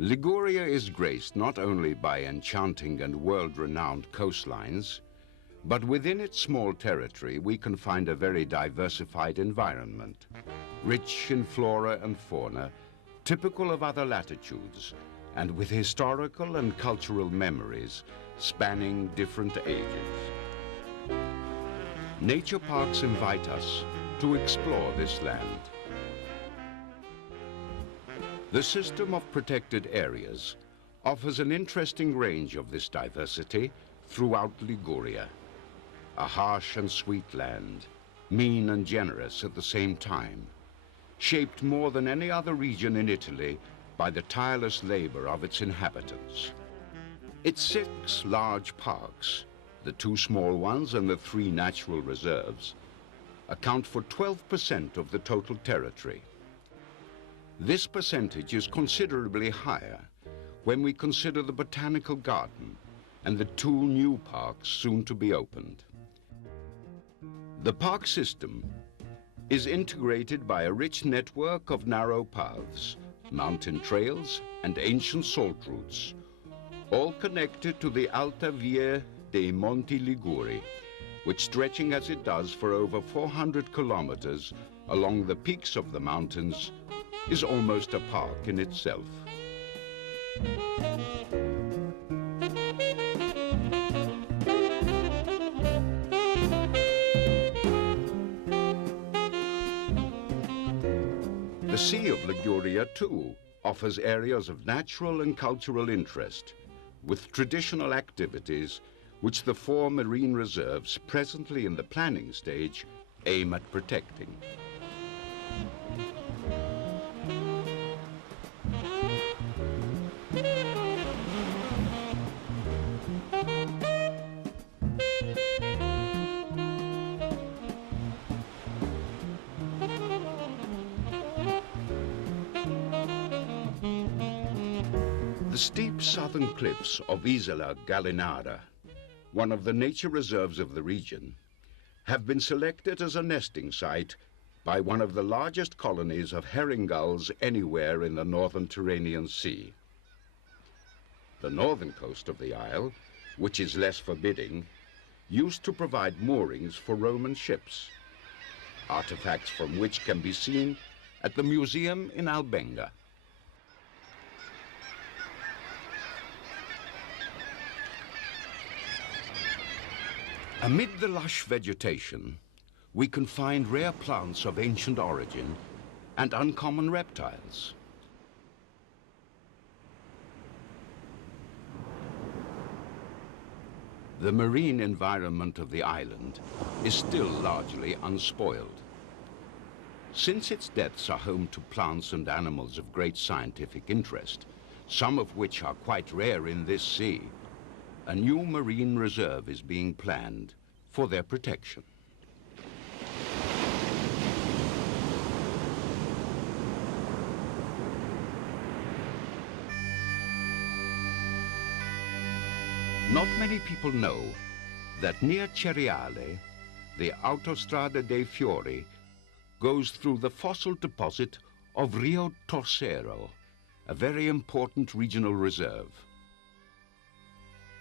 Liguria is graced not only by enchanting and world-renowned coastlines, but within its small territory we can find a very diversified environment, rich in flora and fauna, typical of other latitudes, and with historical and cultural memories spanning different ages. Nature parks invite us to explore this land. The system of protected areas offers an interesting range of this diversity throughout Liguria. A harsh and sweet land, mean and generous at the same time, shaped more than any other region in Italy by the tireless labor of its inhabitants. Its 6 large parks, the 2 small ones and the 3 natural reserves, account for 12% of the total territory. This percentage is considerably higher when we consider the botanical garden and the 2 new parks soon to be opened. The park system is integrated by a rich network of narrow paths, mountain trails, and ancient salt routes, all connected to the Alta Via dei Monti Liguri, which, stretching as it does for over 400 kilometers along the peaks of the mountains, is almost a park in itself. The Sea of Liguria, too, offers areas of natural and cultural interest, with traditional activities which the 4 marine reserves presently in the planning stage aim at protecting. The steep southern cliffs of Isola Gallinara, one of the nature reserves of the region, have been selected as a nesting site by one of the largest colonies of herring gulls anywhere in the northern Tyrrhenian Sea. The northern coast of the isle, which is less forbidding, used to provide moorings for Roman ships, artifacts from which can be seen at the museum in Albenga. Amid the lush vegetation, we can find rare plants of ancient origin and uncommon reptiles. The marine environment of the island is still largely unspoiled. Since its depths are home to plants and animals of great scientific interest, some of which are quite rare in this sea, a new marine reserve is being planned for their protection. Not many people know that near Ceriale, the Autostrada dei Fiori goes through the fossil deposit of Rio Torsero, a very important regional reserve.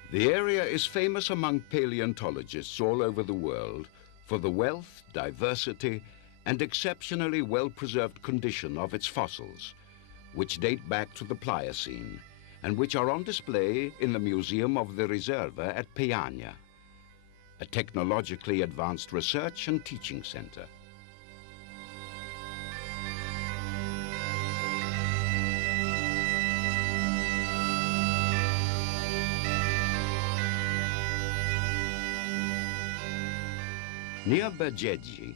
The area is famous among paleontologists all over the world for the wealth, diversity, and exceptionally well-preserved condition of its fossils, which date back to the Pliocene, and which are on display in the Museum of the Riserva at Piagna, a technologically advanced research and teaching center. Near Bergeggi,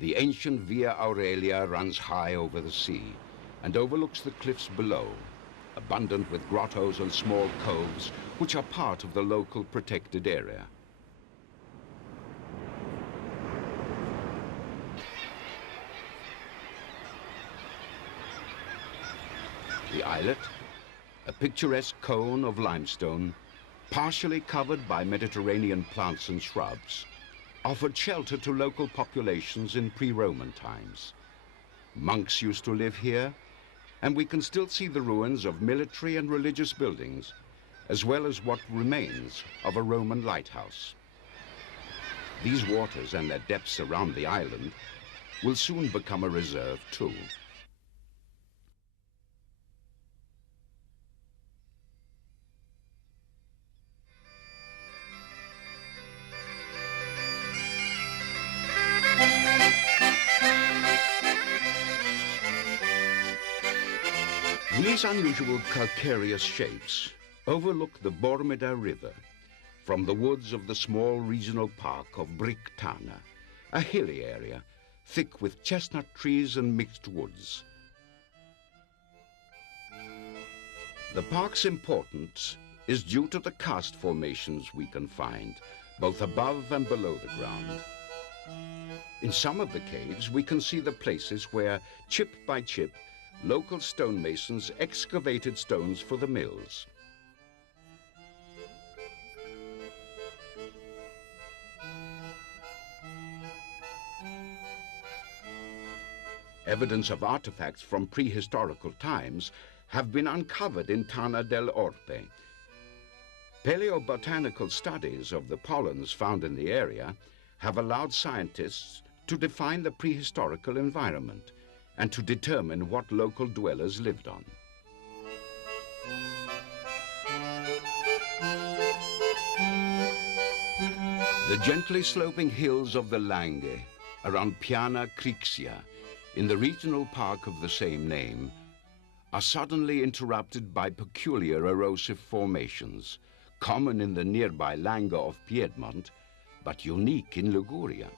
the ancient Via Aurelia runs high over the sea and overlooks the cliffs below, abundant with grottos and small coves, which are part of the local protected area. The islet, a picturesque cone of limestone, partially covered by Mediterranean plants and shrubs, offered shelter to local populations in pre-Roman times. Monks used to live here, and we can still see the ruins of military and religious buildings, as well as what remains of a Roman lighthouse. These waters and their depths around the island will soon become a reserve too. These unusual calcareous shapes overlook the Bormida River from the woods of the small regional park of Brictana, a hilly area thick with chestnut trees and mixed woods. The park's importance is due to the karst formations we can find, both above and below the ground. In some of the caves, we can see the places where, chip by chip, local stonemasons excavated stones for the mills. Evidence of artifacts from prehistorical times have been uncovered in Tana del Orpe. Paleobotanical studies of the pollens found in the area have allowed scientists to define the prehistorical environment and to determine what local dwellers lived on. The gently sloping hills of the Langhe around Piana Crixia, in the regional park of the same name, are suddenly interrupted by peculiar erosive formations, common in the nearby Langhe of Piedmont, but unique in Liguria.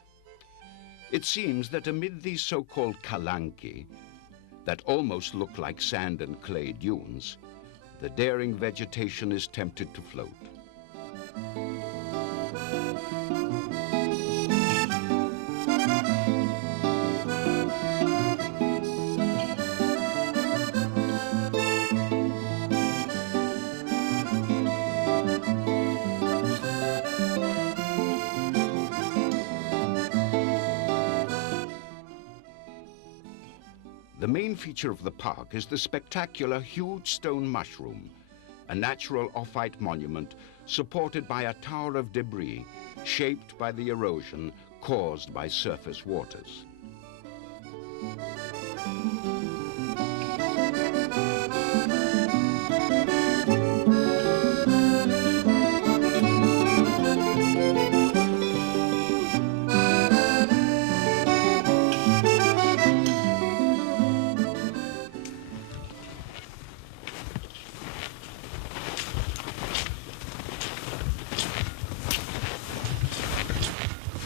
It seems that amid these so-called calanchi, that almost look like sand and clay dunes, the daring vegetation is tempted to float. The main feature of the park is the spectacular huge stone mushroom, a natural off-white monument supported by a tower of debris shaped by the erosion caused by surface waters.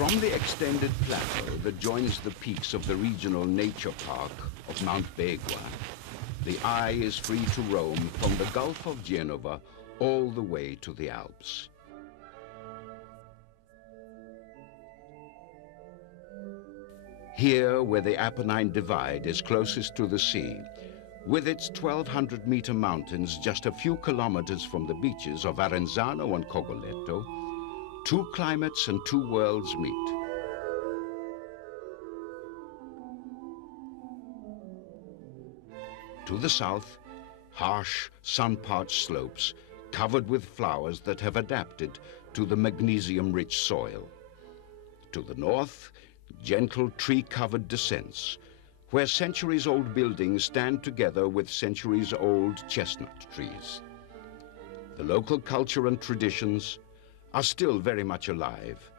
From the extended plateau that joins the peaks of the regional nature park of Mount Beigua, the eye is free to roam from the Gulf of Genoa all the way to the Alps. Here, where the Apennine Divide is closest to the sea, with its 1,200-meter mountains just a few kilometers from the beaches of Arenzano and Cogoletto, two climates and two worlds meet. To the south, harsh, sun-parched slopes covered with flowers that have adapted to the magnesium-rich soil. To the north, gentle tree-covered descents, where centuries-old buildings stand together with centuries-old chestnut trees. The local culture and traditions are still very much alive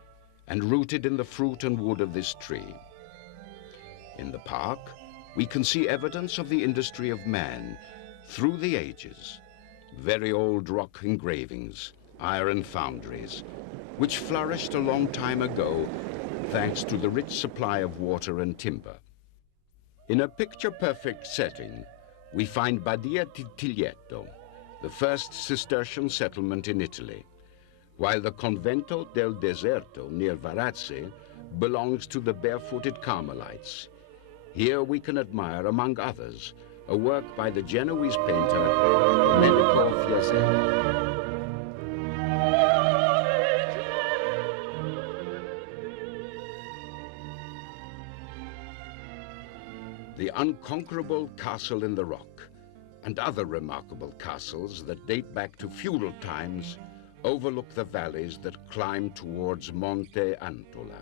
and rooted in the fruit and wood of this tree. In the park, we can see evidence of the industry of man through the ages, very old rock engravings, iron foundries, which flourished a long time ago thanks to the rich supply of water and timber. In a picture-perfect setting, we find Badia Titiglietto, the first Cistercian settlement in Italy, while the Convento del Deserto near Varazze belongs to the barefooted Carmelites. Here we can admire, among others, a work by the Genoese painter Domenico Fiesel. The unconquerable castle in the rock and other remarkable castles that date back to feudal times overlook the valleys that climb towards Monte Antola,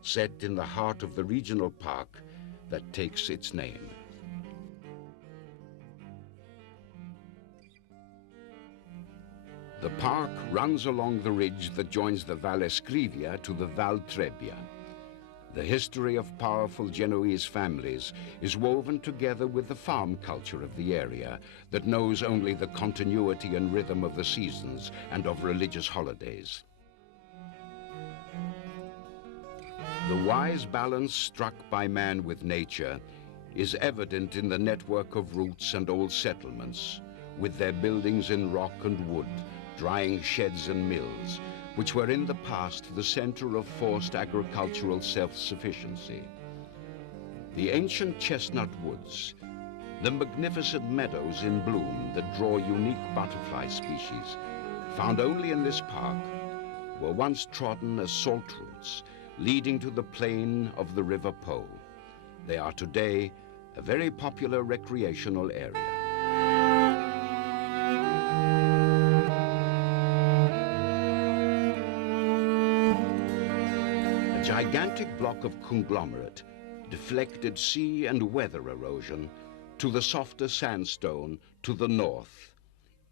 set in the heart of the regional park that takes its name. The park runs along the ridge that joins the Valle Scrivia to the Val Trebbia. The history of powerful Genoese families is woven together with the farm culture of the area that knows only the continuity and rhythm of the seasons and of religious holidays. The wise balance struck by man with nature is evident in the network of routes and old settlements, with their buildings in rock and wood, drying sheds and mills, which were in the past the center of forced agricultural self-sufficiency. The ancient chestnut woods, the magnificent meadows in bloom that draw unique butterfly species, found only in this park, were once trodden as salt routes, leading to the plain of the River Po. They are today a very popular recreational area. A gigantic block of conglomerate deflected sea and weather erosion to the softer sandstone to the north,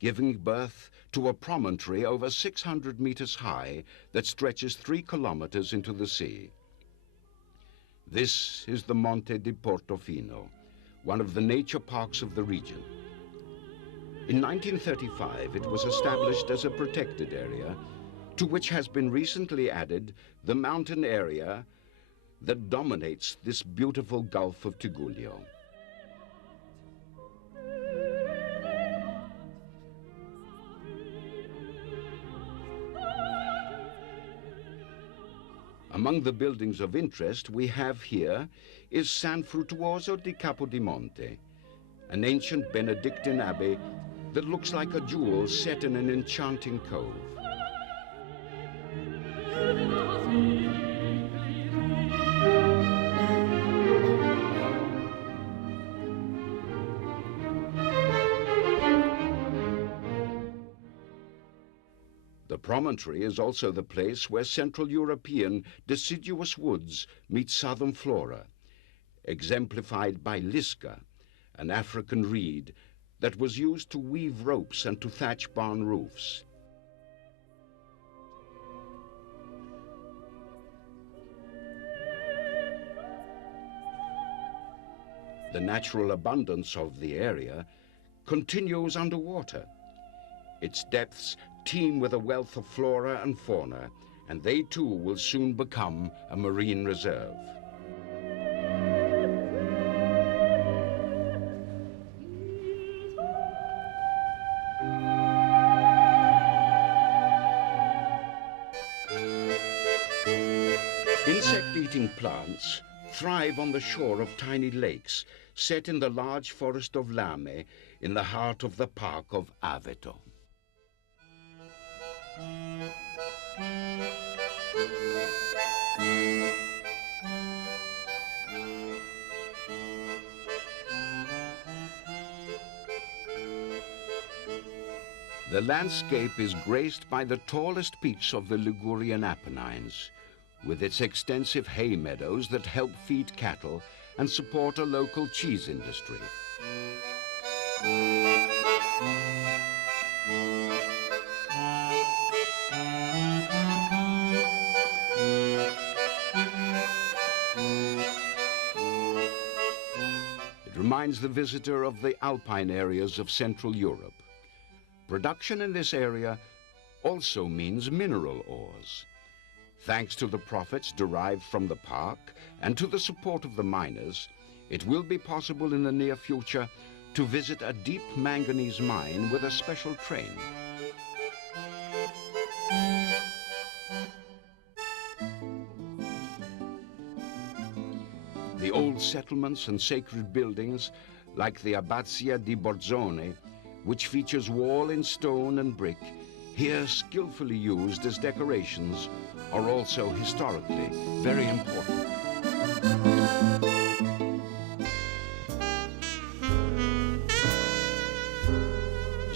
giving birth to a promontory over 600 meters high that stretches 3 kilometers into the sea. This is the Monte di Portofino, one of the nature parks of the region. In 1935, it was established as a protected area, to which has been recently added the mountain area that dominates this beautiful Gulf of Tigullio. Among the buildings of interest we have here is San Fruttuoso di Capodimonte, an ancient Benedictine abbey that looks like a jewel set in an enchanting cove. The promontory is also the place where Central European deciduous woods meet southern flora, exemplified by Lisca, an African reed that was used to weave ropes and to thatch barn roofs. The natural abundance of the area continues underwater. Its depths teem with a wealth of flora and fauna, and they too will soon become a marine reserve. Insect-eating plants thrive on the shore of tiny lakes set in the large forest of Lame in the heart of the park of Aveto. The landscape is graced by the tallest peaks of the Ligurian Apennines, with its extensive hay meadows that help feed cattle and support a local cheese industry. It reminds the visitor of the alpine areas of Central Europe. Production in this area also means mineral ores. Thanks to the profits derived from the park and to the support of the miners, it will be possible in the near future to visit a deep manganese mine with a special train. The old settlements and sacred buildings, like the Abbazia di Borzone, which features wall in stone and brick, here skillfully used as decorations, are also historically very important.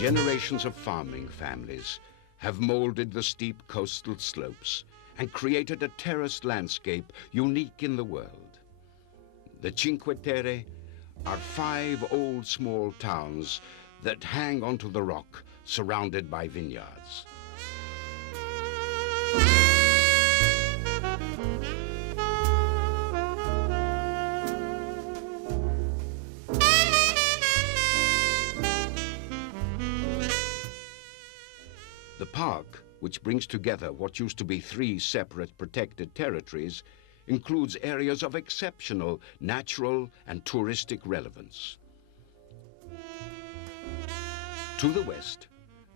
Generations of farming families have molded the steep coastal slopes and created a terraced landscape unique in the world. The Cinque Terre are 5 old small towns that hang onto the rock, surrounded by vineyards. The park, which brings together what used to be 3 separate protected territories, includes areas of exceptional natural and touristic relevance. To the west,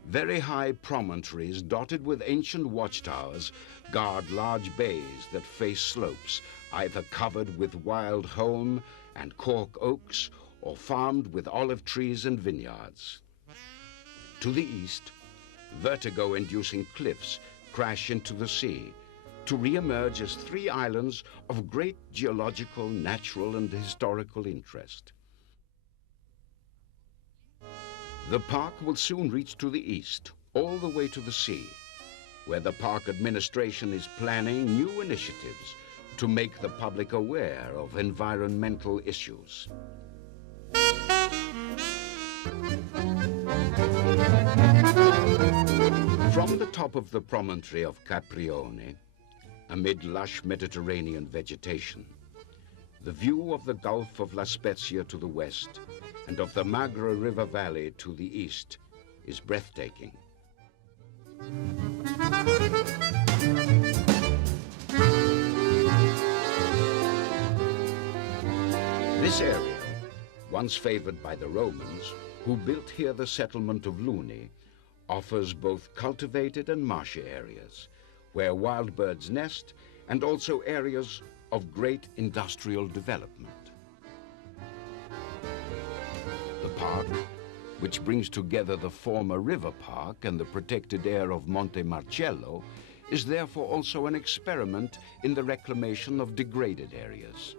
very high promontories dotted with ancient watchtowers guard large bays that face slopes, either covered with wild holm and cork oaks or farmed with olive trees and vineyards. To the east, vertigo-inducing cliffs crash into the sea to re-emerge as 3 islands of great geological, natural, and historical interest. The park will soon reach to the east, all the way to the sea, where the park administration is planning new initiatives to make the public aware of environmental issues. From the top of the promontory of Caprione, amid lush Mediterranean vegetation, the view of the Gulf of La Spezia to the west and of the Magra River Valley to the east is breathtaking. This area, once favored by the Romans, who built here the settlement of Luni, offers both cultivated and marshy areas, where wild birds nest, and also areas of great industrial development. The park, which brings together the former river park and the protected area of Montemarcello, is therefore also an experiment in the reclamation of degraded areas.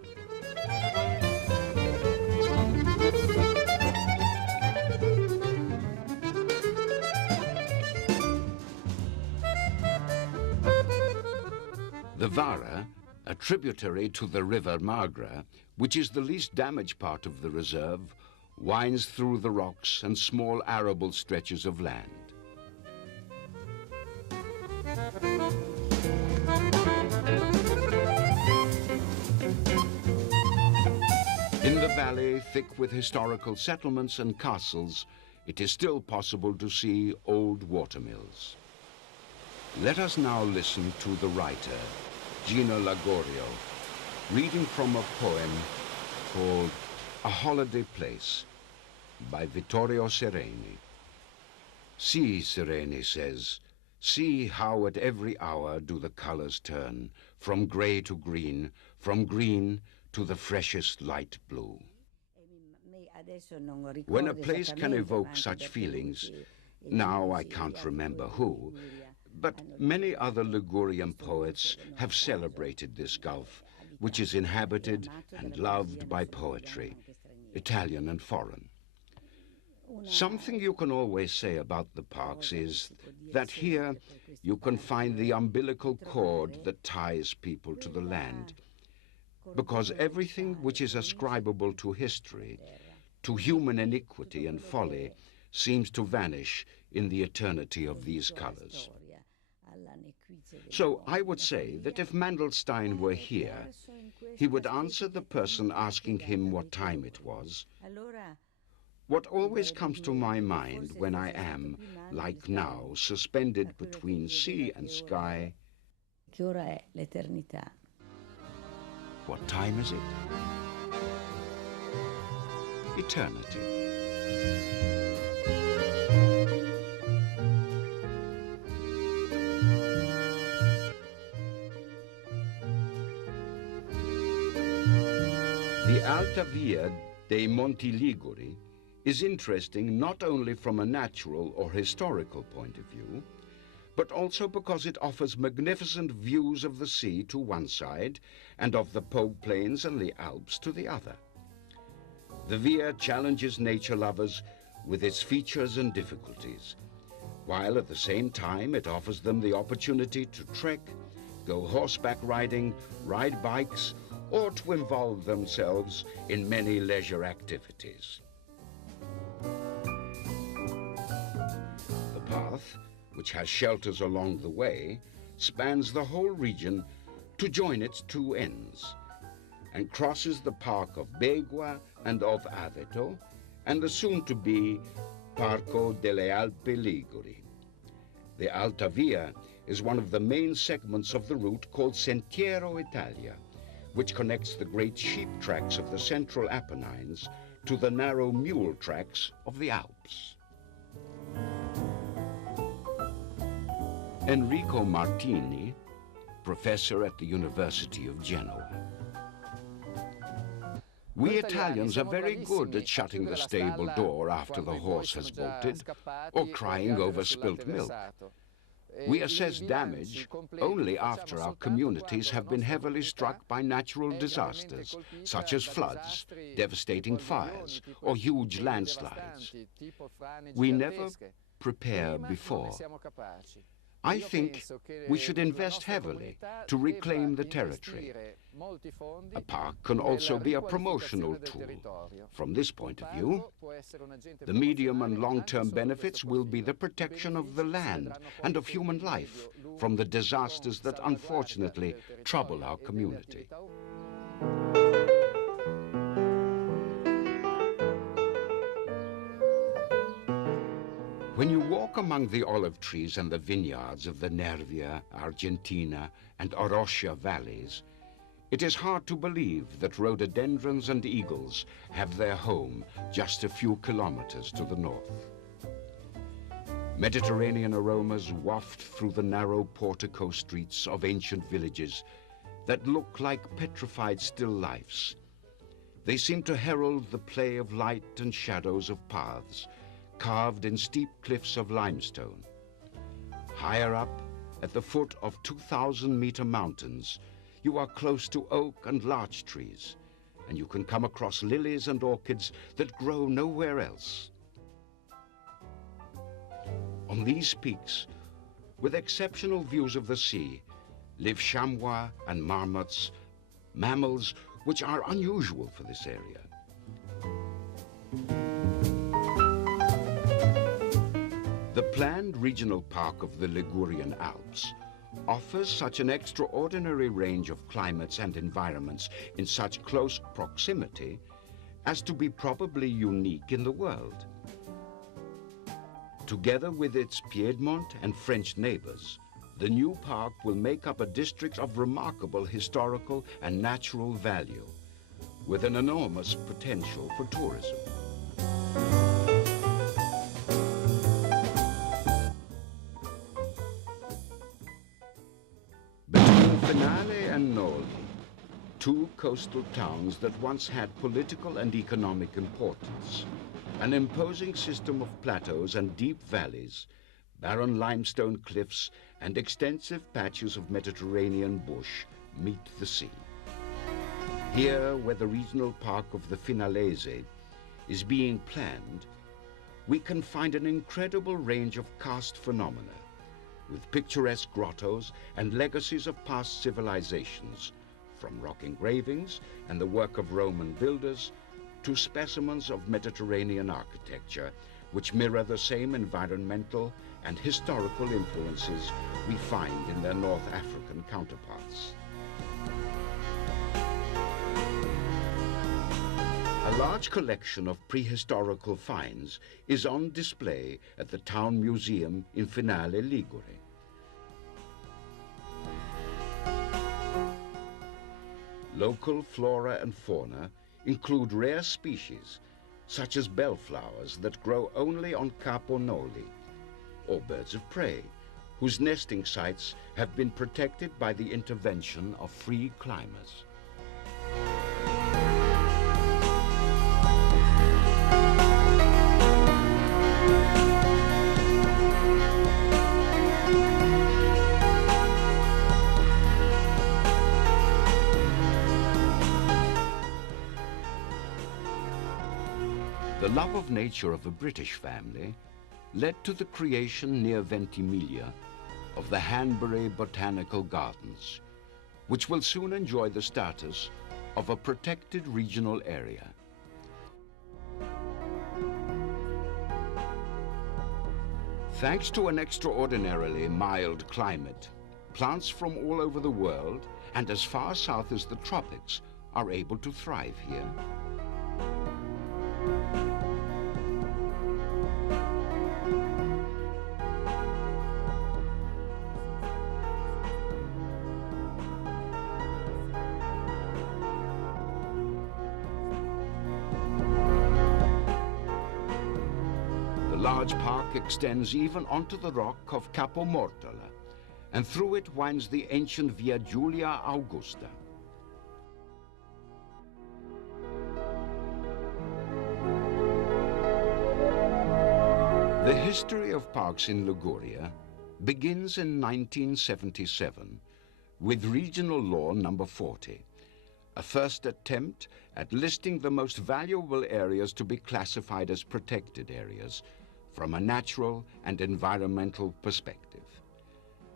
The Vara, a tributary to the river Magra, which is the least damaged part of the reserve, winds through the rocks and small arable stretches of land. In the valley, thick with historical settlements and castles, it is still possible to see old watermills. Let us now listen to the writer, Gino Lagorio, reading from a poem called A Holiday Place by Vittorio Sereni. See, Sereni says, see how at every hour do the colors turn, from gray to green, from green to the freshest light blue. When a place can evoke such feelings, now I can't remember who, but many other Ligurian poets have celebrated this gulf, which is inhabited and loved by poetry, Italian and foreign. Something you can always say about the parks is that here you can find the umbilical cord that ties people to the land, because everything which is ascribable to history, to human iniquity and folly, seems to vanish in the eternity of these colors. So I would say that if Mandelstein were here, he would answer the person asking him what time it was. What always comes to my mind when I am, like now, suspended between sea and sky, what time is it? Eternity. The Alta Via dei Monti Liguri is interesting not only from a natural or historical point of view, but also because it offers magnificent views of the sea to one side and of the Po Plains and the Alps to the other. The Via challenges nature lovers with its features and difficulties, while at the same time it offers them the opportunity to trek, go horseback riding, ride bikes, or to involve themselves in many leisure activities. The path, which has shelters along the way, spans the whole region to join its two ends, and crosses the park of Beigua and of Aveto, and the soon-to-be Parco delle Alpi Liguri. The Alta Via is one of the main segments of the route called Sentiero Italia, which connects the great sheep tracks of the central Apennines to the narrow mule tracks of the Alps. Enrico Martini, professor at the University of Genoa. We Italians are very good at shutting the stable door after the horse has bolted, or crying over spilt milk. We assess damage only after our communities have been heavily struck by natural disasters, such as floods, devastating fires, or huge landslides. We never prepare before. I think we should invest heavily to reclaim the territory. A park can also be a promotional tool. From this point of view, the medium and long-term benefits will be the protection of the land and of human life from the disasters that unfortunately trouble our community. When you walk among the olive trees and the vineyards of the Nervia, Argentina, and Oroscia valleys, it is hard to believe that rhododendrons and eagles have their home just a few kilometers to the north. Mediterranean aromas waft through the narrow portico streets of ancient villages that look like petrified still lifes. They seem to herald the play of light and shadows of paths, carved in steep cliffs of limestone. Higher up, at the foot of 2,000-meter mountains, you are close to oak and larch trees, and you can come across lilies and orchids that grow nowhere else. On these peaks, with exceptional views of the sea, live chamois and marmots, mammals which are unusual for this area. The planned regional park of the Ligurian Alps offers such an extraordinary range of climates and environments in such close proximity as to be probably unique in the world. Together with its Piedmont and French neighbors, the new park will make up a district of remarkable historical and natural value, with an enormous potential for tourism. Finale and Nove, two coastal towns that once had political and economic importance. An imposing system of plateaus and deep valleys, barren limestone cliffs, and extensive patches of Mediterranean bush meet the sea. Here, where the regional park of the Finalese is being planned, we can find an incredible range of karst phenomena, with picturesque grottos and legacies of past civilizations, from rock engravings and the work of Roman builders to specimens of Mediterranean architecture, which mirror the same environmental and historical influences we find in their North African counterparts. A large collection of prehistorical finds is on display at the Town Museum in Finale Ligure. Local flora and fauna include rare species, such as bellflowers that grow only on Capo Noli, or birds of prey, whose nesting sites have been protected by the intervention of free climbers. The love of nature of a British family led to the creation near Ventimiglia of the Hanbury Botanical Gardens, which will soon enjoy the status of a protected regional area. Thanks to an extraordinarily mild climate, plants from all over the world and as far south as the tropics are able to thrive here. The large park extends even onto the rock of Capo Mortola, and through it winds the ancient Via Julia Augusta. The history of parks in Liguria begins in 1977 with Regional Law Number 40, a first attempt at listing the most valuable areas to be classified as protected areas from a natural and environmental perspective.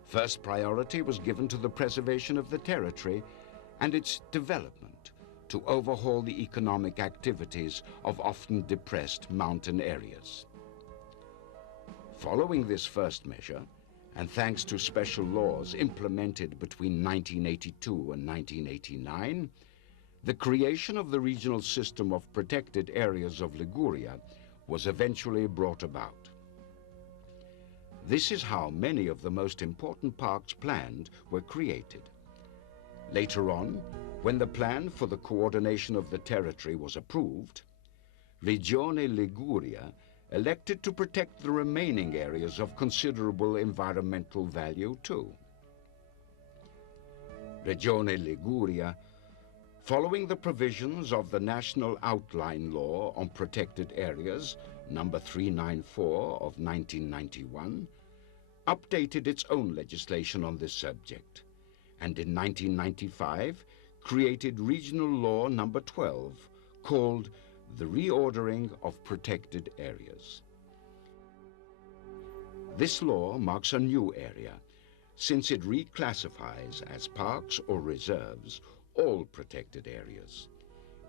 First priority was given to the preservation of the territory and its development to overhaul the economic activities of often depressed mountain areas. Following this first measure, and thanks to special laws implemented between 1982 and 1989, the creation of the regional system of protected areas of Liguria was eventually brought about. This is how many of the most important parks planned were created. Later on, when the plan for the coordination of the territory was approved, Regione Liguria elected to protect the remaining areas of considerable environmental value too. Regione Liguria, following the provisions of the National Outline Law on Protected Areas, number 394 of 1991, updated its own legislation on this subject, and in 1995 created Regional Law number 12, called the Reordering of Protected Areas. This law marks a new area, since it reclassifies as parks or reserves all protected areas.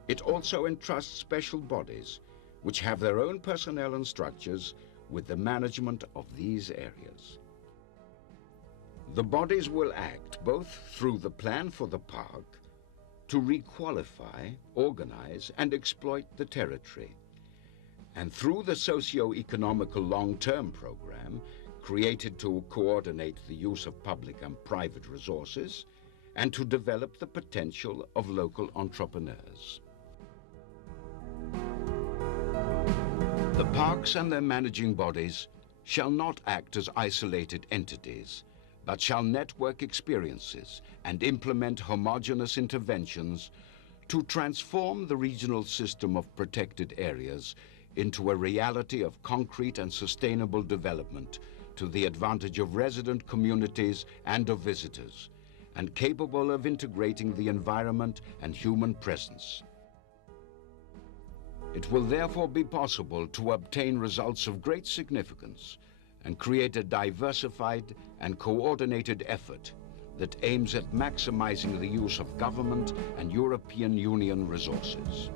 It also entrusts special bodies, which have their own personnel and structures, with the management of these areas. The bodies will act both through the plan for the park to requalify, organize, and exploit the territory, and through the socio-economical long-term program created to coordinate the use of public and private resources and to develop the potential of local entrepreneurs. The parks and their managing bodies shall not act as isolated entities, but shall network experiences and implement homogeneous interventions to transform the regional system of protected areas into a reality of concrete and sustainable development to the advantage of resident communities and of visitors, and capable of integrating the environment and human presence. It will therefore be possible to obtain results of great significance and create a diversified and coordinated effort that aims at maximizing the use of government and European Union resources.